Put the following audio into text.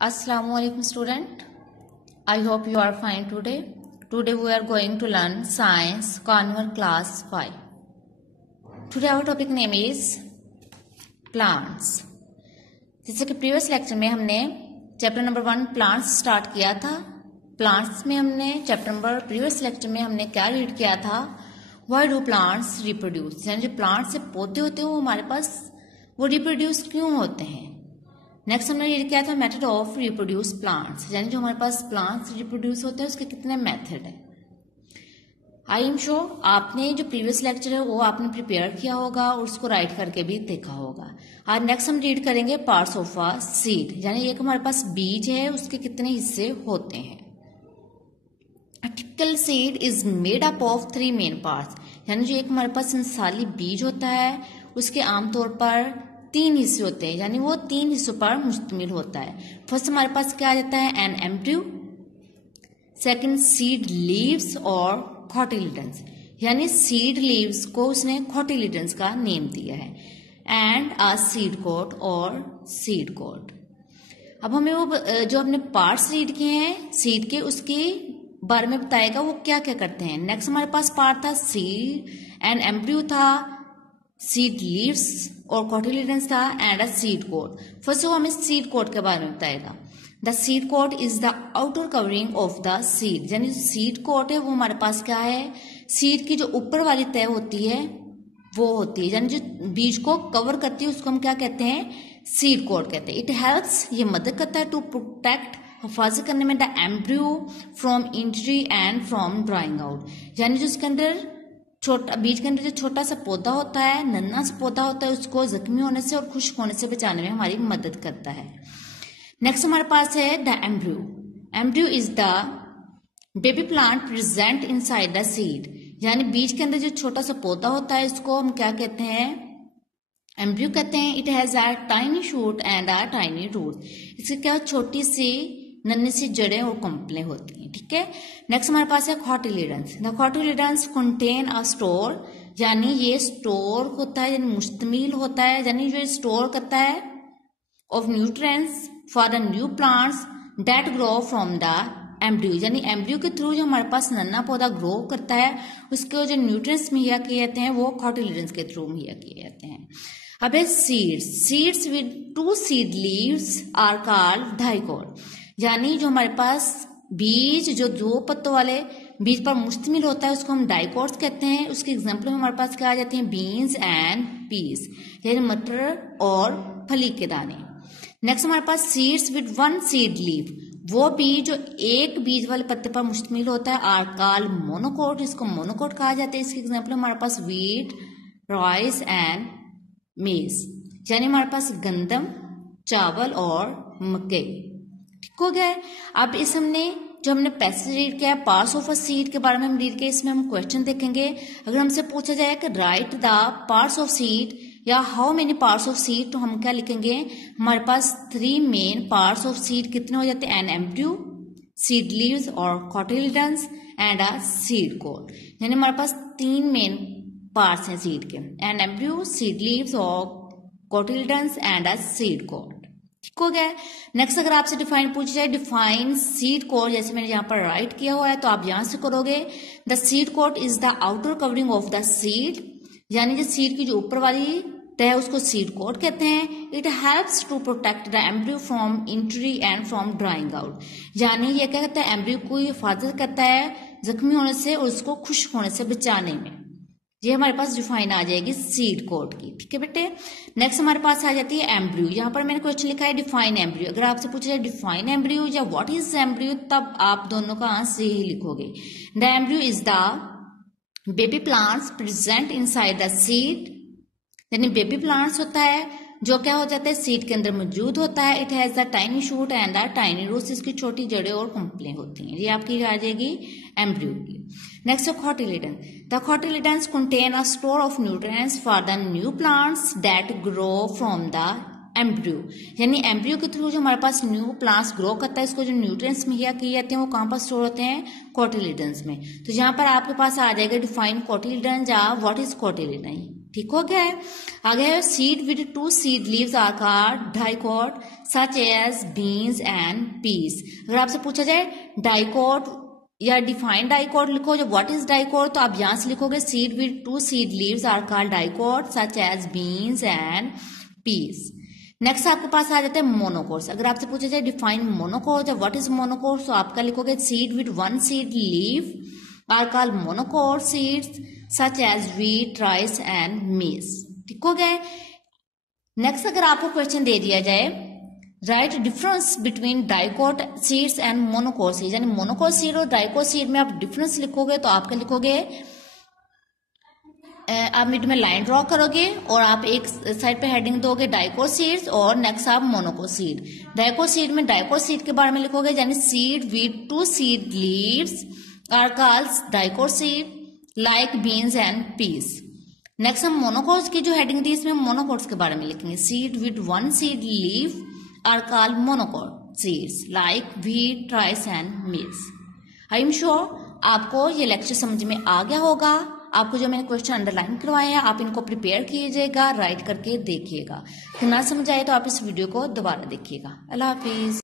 Assalamualaikum student. I hope you are fine today. Today we are going to learn Science Convert Class 5. Today our topic name is Plants. जैसे कि previous lecture में हमने chapter number 1 plants start किया था. Plants में हमने previous lecture में हमने क्या रीड किया था? Why do plants reproduce? यानी जो प्लांट से पौधे होते हैं वो हमारे पास वो रिप्रोड्यूस क्यों होते हैं. नेक्स्ट हमने रीड किया था मेथड ऑफ रिप्रोड्यूस प्लांट्स, यानी जो हमारे पास प्लांट्स रिप्रोड्यूस होते हैं उसके कितने मेथड है. आई एम श्योर आपने जो प्रीवियस लेक्चर है वो आपने प्रिपेयर किया होगा और उसको राइट करके भी देखा होगा. आज नेक्स्ट हम रीड करेंगे पार्ट्स ऑफ अ सीड, यानी एक हमारे पास बीज है उसके कितने हिस्से होते हैं. A typical seed is made up of 3 main parts, यानी जो एक हमारे पास इंसानी बीज होता है उसके आमतौर पर 3 हिस्से होते हैं, यानी वो 3 हिस्सों पर मुश्तमिल होता है. फर्स्ट हमारे पास क्या आ जाता है? An embryo. Second seed leaves और कॉटिलिडन्स, यानी सीड लीव्स को उसने कॉटिलिडन्स का नेम दिया है. एंड अ सीड कोट और सीड कोट. अब हमें वो जो हमने पार्ट्स रीड किए हैं सीड के उसके बारे में बताएगा वो क्या क्या करते हैं. नेक्स्ट हमारे पास पार्ट था सीड एंड एम्ब्रियो था, सीड लीव्स और कॉटिलिडन्स था and a seed coat. First वो हमें सीड कोट के बारे में बताएगा. The seed coat is the outer covering of the seed, यानी जो सीड कोट है वो हमारे पास क्या है? सीड की जो ऊपर वाली तय होती है वो होती है, यानी जो बीज को कवर करती है उसको हम क्या कहते हैं? सीड कोट कहते हैं. इट हेल्प्स, ये मदद करता है टू प्रोटेक्ट, हिफाजत करने में the embryo from injury and from drying out, यानी जो उसके अंदर बीज के अंदर जो छोटा सा पौधा होता है, नन्हा सा पौधा होता है, उसको जख्मी होने से और खुश्क होने से बचाने में हमारी मदद करता है. नेक्स्ट हमारे पास है the embryo. Embryo is the baby plant present inside the seed, यानी बीज के अंदर जो छोटा सा पौधा होता है इसको हम क्या कहते हैं? एम्ब्रियो कहते हैं. It has a tiny shoot and a tiny root, इसकी क्या छोटी सी नन्ही सी जड़ें और कंपलें होती हैं. ठीक है. नेक्स्ट हमारे पास है cotyledons. The cotyledons contain a store, यानी ये स्टोर होता है, यानी मुश्तमिल होता है, यानी जो स्टोर करता है of nutrients for the new plants that grow from the embryo, यानी एम्ब्रियो के थ्रू जो हमारे पास नन्हा पौधा ग्रो करता है उसके जो न्यूट्रिएंट्स मुहैया किए जाते हैं वो कॉटिलिडन्स के थ्रू मुहैया किए जाते हैं. अब है seeds with 2 seed leaves are called dicot, यानी जो हमारे पास बीज जो 2 पत्तों वाले बीज पर मुश्तमिल होता है उसको हम डाइकोट्स कहते हैं. उसके एग्जाम्पल में हमारे पास क्या आ जाते हैं? बीन्स एंड पीस, यानी मटर और फली के दाने. नेक्स्ट हमारे पास सीड्स विद 1 सीड लीव, वो बीज जो एक बीज वाले पत्ते पर मुश्तमिल होता है आर कॉल्ड मोनोकोट, इसको मोनोकोट कहा जाता है. इसके एग्जाम्पल हमारे पास वीट, राइस एंड मेज, यानी हमारे पास गंदम, चावल और मकई. ठीक हो गया. अब इस हमने पैसेज रीड किया है पार्ट्स ऑफ अ सीड के बारे में हम रीड किया. इसमें हम क्वेश्चन देखेंगे. अगर हमसे पूछा जाए कि write the parts of seed या how many parts of seed, तो हम क्या लिखेंगे? हमारे पास 3 मेन पार्ट्स ऑफ सीड कितने हो जाते हैं? एन एम्ब्रियो, सीड लीव्स और cotyledons and a seed coat, यानी हमारे पास 3 मेन पार्ट्स हैं सीड के. एन एम्ब्रियो, सीड लीव्स और cotyledons and a seed coat. ठीक हो गया. नेक्स्ट अगर आपसे डिफाइन पूछा जाए, डिफाइन सीड कोट, जैसे मैंने यहाँ पर राइट किया हुआ है तो आप यहां से करोगे. The seed coat is the outer covering of the seed, यानी जो सीड की जो ऊपर वाली तय उसको सीड कोट कहते हैं. It helps to protect the embryo from injury and from drying out, यानी ये क्या कहता है? एम्ब्रियो को हिफाजत करता है जख्मी होने से और उसको खुश्क होने से बचाने में. ये हमारे पास डिफाइन आ जाएगी सीड कोट की. ठीक है बेटे. नेक्स्ट हमारे पास आ जाती है एम्ब्रियो. यहाँ पर मैंने क्वेश्चन लिखा है डिफाइन एम्ब्रियो. अगर आपसे पूछा जाए डिफाइन एम्ब्रियो या व्हाट इज एम्ब्रियो, तब आप दोनों का आंसर यही लिखोगे. The embryo is the baby plants present inside the seed, यानी बेबी प्लांट्स होता है जो क्या हो जाता है? सीड के अंदर मौजूद होता है. It has the tiny shoot and the tiny roots, इसकी छोटी जड़ें और कंपलें होती हैं. ये आपकी आ जाएगी एम्ब्रियो की. नेक्स्ट है cotyledon. The cotyledons contain a store of nutrients for the new plants that grow from the embryo, यानी एम्ब्रियो के थ्रू जो हमारे पास न्यू प्लांट्स ग्रो करता है इसको जो न्यूट्रिएंट्स मुहैया किए जाते हैं वो कहाँ पर स्टोर होते हैं? कॉटिलिडन्स में. तो यहाँ पर आपके पास आ जाएगा डिफाइन कॉटिलिडन या व्हाट इज कॉटिलिडन. ठीक हो गया है। आगे seed with 2 seed leaves are called dicot such as beans and peas. अगर आपसे पूछा जाए डाइकोट या डिफाइंड डाइकोट लिखो, जो व्हाट इज डाइकोट, तो आप यहां से लिखोगे seed with 2 seed leaves are called dicot such as beans and peas. Next आपके पास आ जाता है मोनोकोट्स। अगर आपसे पूछा जाए डिफाइन मोनोकोट या व्हाट इज मोनोकोट, तो आपका लिखोगे seed with 1 seed leaf are called monocot seeds such as wheat, rice and maize. ठीक हो गए। नेक्स्ट अगर आपको क्वेश्चन दे दिया जाए right difference between dicot seeds and monocot seeds, यानी मोनोकोट सीड और डाइकोट सीड में आप डिफरेंस लिखोगे, तो आपका लिखोगे आप मिड में लाइन ड्रॉ करोगे और आप एक साइड पे हेडिंग दोगे डाइकोट सीड्स और नेक्स्ट आप मोनोकोट सीड। डाइकोट सीड में डाइकोट सीड के बारे में लिखोगे, यानी seed with 2 seed leaves are called dicot seed like beans and peas. Next हम मोनोकोट्स की जो हेडिंग थी इसमें मोनोकोट्स के बारे में लिखेंगे, seed with 1 seed leaf are called monocot seeds like wheat, rice and maize. I am sure आपको ये लेक्चर समझ में आ गया होगा। आपको जो मैंने क्वेश्चन अंडरलाइन करवाए हैं आप इनको प्रिपेयर कीजिएगा, राइट करके देखिएगा। फिर ना समझ आए तो आप इस वीडियो को दोबारा देखिएगा। अल्लाह हाफिज।